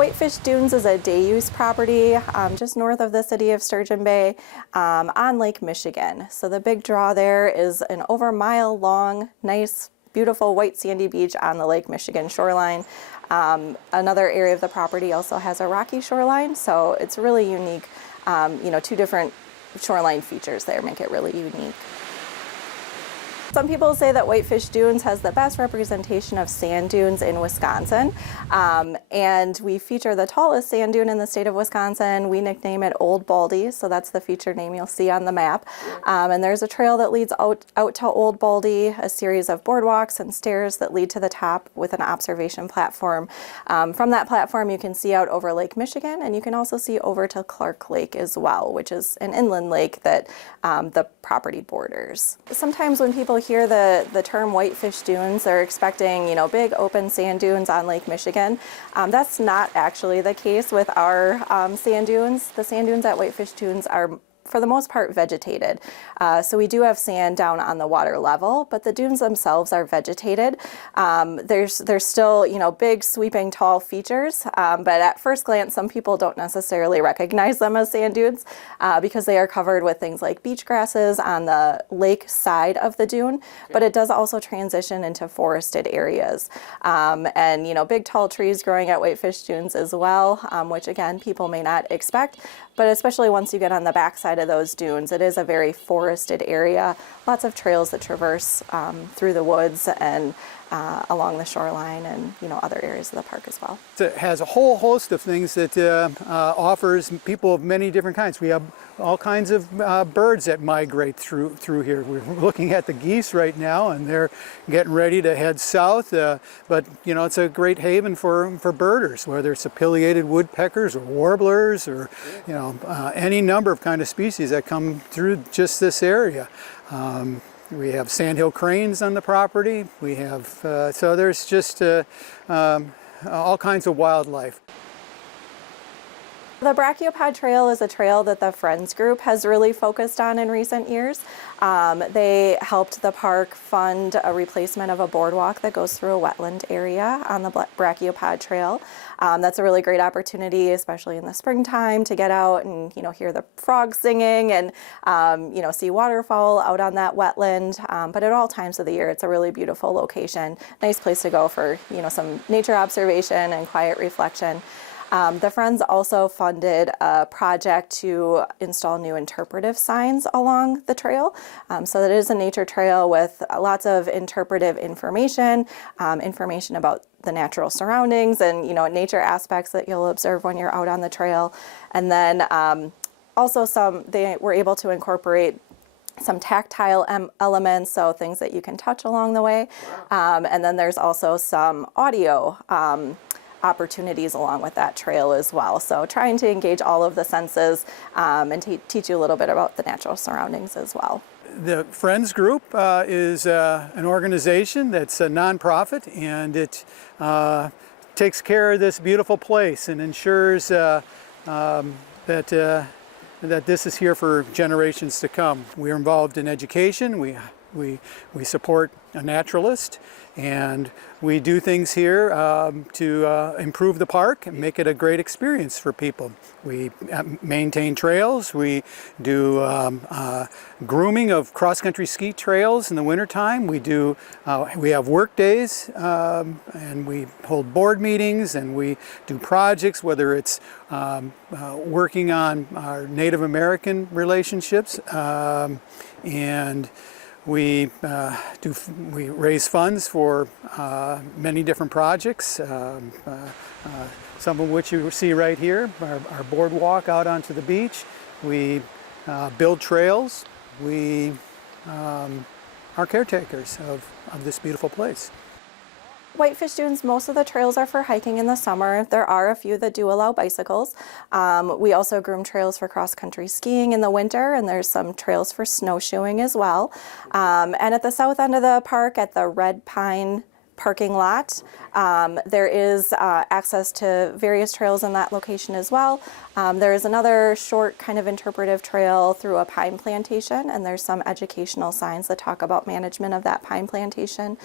Whitefish Dunes is a day-use property just north of the city of Sturgeon Bay on Lake Michigan. So the big draw there is an over mile-long, nice, beautiful white sandy beach on the Lake Michigan shoreline. Another area of the property also has a rocky shoreline, so it's really unique. Two different shoreline features there make it really unique. Some people say that Whitefish Dunes has the best representation of sand dunes in Wisconsin, and we feature the tallest sand dune in the state of Wisconsin. We nickname it Old Baldy, so that's the feature name you'll see on the map. And there's a trail that leads out to Old Baldy, a series of boardwalks and stairs that lead to the top with an observation platform. From that platform, you can see out over Lake Michigan, and you can also see over to Clark Lake as well, which is an inland lake that the property borders. Sometimes when people hear the term Whitefish Dunes, they're expecting, big open sand dunes on Lake Michigan. That's not actually the case with our sand dunes. The sand dunes at Whitefish Dunes are for the most part vegetated. So we do have sand down on the water level, but the dunes themselves are vegetated. There's still, big sweeping tall features, but at first glance, some people don't necessarily recognize them as sand dunes because they are covered with things like beach grasses on the lake side of the dune, but it does also transition into forested areas. And, big tall trees growing at Whitefish Dunes as well, which again, people may not expect, but especially once you get on the backside of those dunes, it is a very forested area. Lots of trails that traverse through the woods and along the shoreline and other areas of the park as well. It has a whole host of things that offers people of many different kinds. We have all kinds of birds that migrate through here. We're looking at the geese right now, and they're getting ready to head south. But it's a great haven for birders, whether it's affiliated woodpeckers or warblers or any number of kind of species that come through just this area. We have sandhill cranes on the property. We have, so there's just all kinds of wildlife. The Brachiopod Trail is a trail that the Friends Group has really focused on in recent years. They helped the park fund a replacement of a boardwalk that goes through a wetland area on the Brachiopod Trail. That's a really great opportunity, especially in the springtime, to get out and hear the frogs singing and see waterfowl out on that wetland. But at all times of the year, it's a really beautiful location. Nice place to go for some nature observation and quiet reflection. The Friends also funded a project to install new interpretive signs along the trail. So that it is a nature trail with lots of interpretive information, information about the natural surroundings and nature aspects that you'll observe when you're out on the trail. And then also they were able to incorporate some tactile elements, so things that you can touch along the way. And then there's also some audio opportunities along with that trail as well. So trying to engage all of the senses and teach you a little bit about the natural surroundings as well. The Friends Group is an organization that's a nonprofit, and it takes care of this beautiful place and ensures that this is here for generations to come. We're involved in education. We support a naturalist, and we do things here to improve the park and make it a great experience for people. We maintain trails. We do grooming of cross-country ski trails in the wintertime. We have work days, and we hold board meetings, and we do projects, whether it's working on our Native American relationships, and we raise funds for many different projects, some of which you see right here, our boardwalk out onto the beach. We build trails. We are caretakers of this beautiful place. Whitefish Dunes, most of the trails are for hiking in the summer. There are a few that do allow bicycles. We also groom trails for cross-country skiing in the winter, and there's some trails for snowshoeing as well. And at the south end of the park, at the Red Pine parking lot, there is access to various trails in that location as well. There is another short kind of interpretive trail through a pine plantation, and there's some educational signs that talk about management of that pine plantation.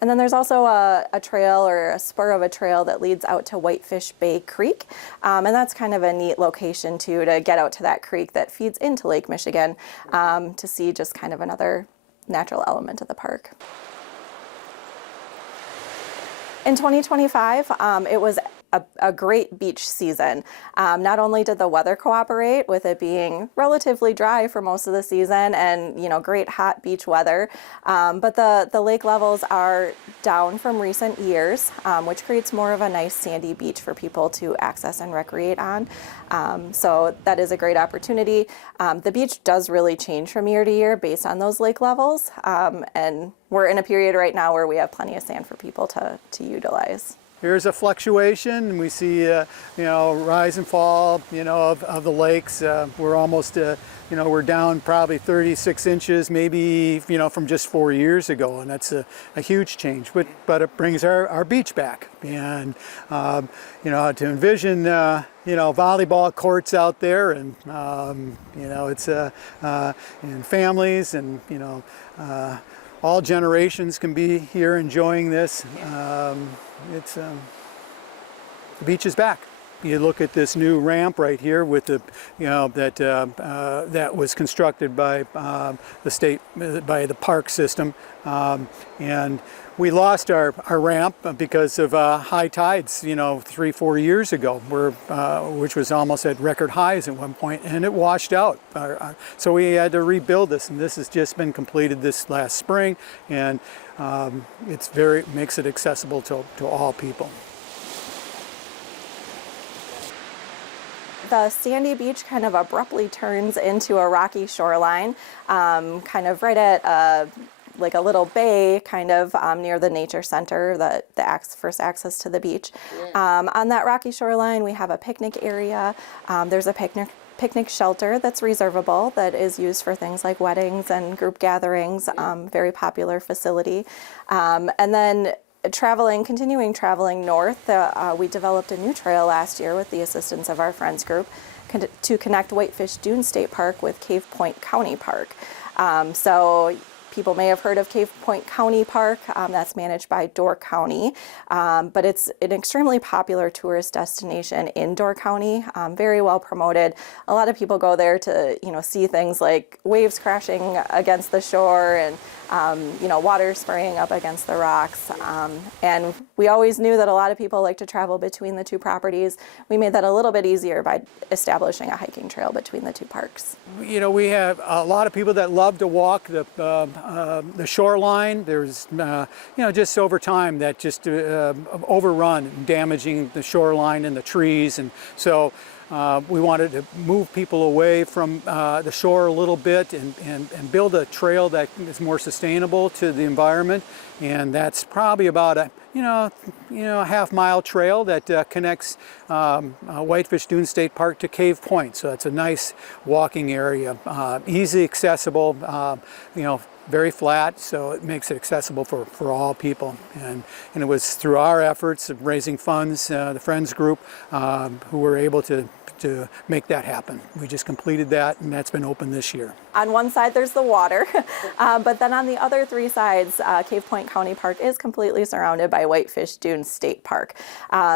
And then there's also a trail or a spur of a trail that leads out to Whitefish Bay Creek. And that's kind of a neat location too, to get out to that creek that feeds into Lake Michigan, to see just kind of another natural element of the park. In 2025, it was a great beach season. Not only did the weather cooperate with it being relatively dry for most of the season and, you know, great hot beach weather, but the lake levels are down from recent years, which creates more of a nice sandy beach for people to access and recreate on. So that is a great opportunity. The beach does really change from year to year based on those lake levels, and we're in a period right now where we have plenty of sand for people to utilize. Here's a fluctuation. We see, you know, rise and fall, you know, of the lakes. We're almost, you know, we're down probably 36 inches, maybe, you know, from just 4 years ago, and that's a huge change. But it brings our beach back, and you know, to envision, you know, volleyball courts out there, and you know, it's and families, and you know, all generations can be here enjoying this. The beach is back. You look at this new ramp right here with the, you know, that was constructed by the state, by the park system, and we lost our ramp because of high tides, you know, 3-4 years ago, which was almost at record highs at one point, and it washed out. So we had to rebuild this, and this has just been completed this last spring, and makes it accessible to all people. The sandy beach kind of abruptly turns into a rocky shoreline, kind of right at like a little bay, kind of near the nature center, the first access to the beach. On that rocky shoreline, we have a picnic area. There's a picnic shelter that's reservable, that is used for things like weddings and group gatherings, very popular facility. And then continuing traveling north, we developed a new trail last year with the assistance of our friends group to connect Whitefish Dunes State Park with Cave Point County Park. So people may have heard of Cave Point County Park. That's managed by Door County, but it's an extremely popular tourist destination in Door County, very well promoted. A lot of people go there to, you know, see things like waves crashing against the shore and you know, water spraying up against the rocks. And we always knew that a lot of people like to travel between the two properties. We made that a little bit easier by establishing a hiking trail between the two parks. You know, we have a lot of people that love to walk the shoreline. There's, you know, just over time that just overrun, damaging the shoreline and the trees. And so we wanted to move people away from the shore a little bit and build a trail that is more sustainable to the environment. And that's probably about a half-mile trail that connects Whitefish Dunes State Park to Cave Point. So it's a nice walking area, easy accessible, you know, very flat, so it makes it accessible for all people. And it was through our efforts of raising funds, the Friends Group, who were able to make that happen. We just completed that, and that's been open this year. On one side there's the water, but then on the other three sides, Cave Point County Park is completely surrounded by Whitefish Dunes State Park.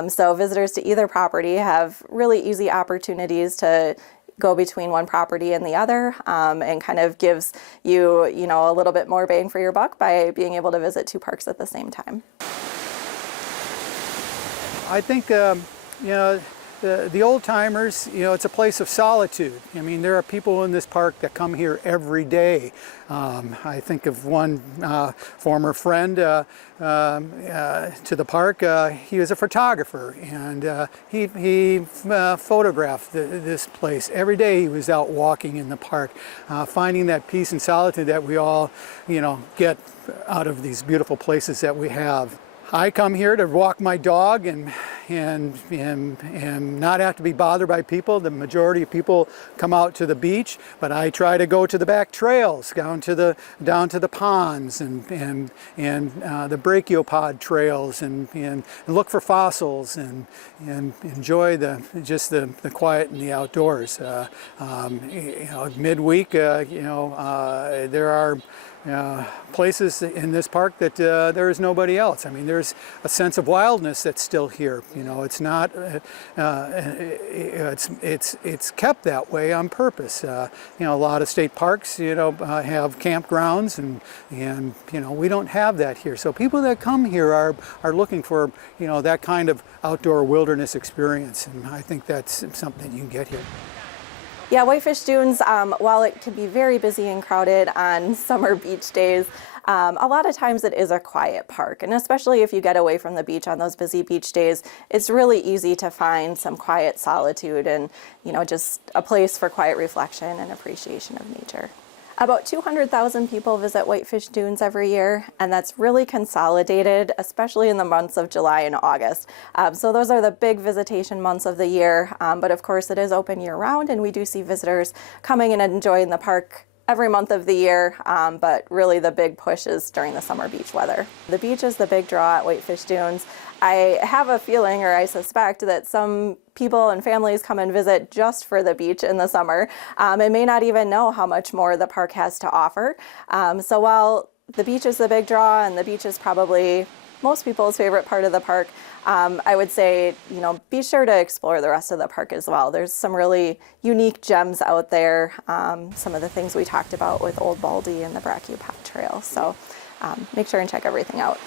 So visitors to either property have really easy opportunities to go between one property and the other, and kind of gives you, you know, a little bit more bang for your buck by being able to visit two parks at the same time. I think, you know, the old timers, you know, it's a place of solitude. I mean, there are people in this park that come here every day. I think of one former friend to the park. He was a photographer, and he photographed this place. Every day he was out walking in the park, finding that peace and solitude that we all, you know, get out of these beautiful places that we have. I come here to walk my dog, and and not have to be bothered by people. The majority of people come out to the beach, but I try to go to the back trails, down to the ponds and the Brachiopod trails, and look for fossils and enjoy the quiet and the outdoors. Midweek, there are places in this park that there is nobody else. I mean, there's a sense of wildness that's still here. It's not. It's kept that way on purpose. A lot of state parks, have campgrounds, and we don't have that here. So people that come here are looking for that kind of outdoor wilderness experience, and I think that's something you can get here. Yeah, Whitefish Dunes, while it can be very busy and crowded on summer beach days, a lot of times it is a quiet park. And especially if you get away from the beach on those busy beach days, it's really easy to find some quiet solitude and, just a place for quiet reflection and appreciation of nature. About 200,000 people visit Whitefish Dunes every year, and that's really consolidated, especially in the months of July and August. So those are the big visitation months of the year, but of course it is open year-round, and we do see visitors coming and enjoying the park every month of the year, but really the big push is during the summer beach weather. The beach is the big draw at Whitefish Dunes. I have a feeling, or I suspect, that some people and families come and visit just for the beach in the summer and may not even know how much more the park has to offer. So while the beach is the big draw and the beach is probably most people's favorite part of the park, I would say, be sure to explore the rest of the park as well. There's some really unique gems out there, some of the things we talked about with Old Baldy and the Brachiopod Trail. So make sure and check everything out.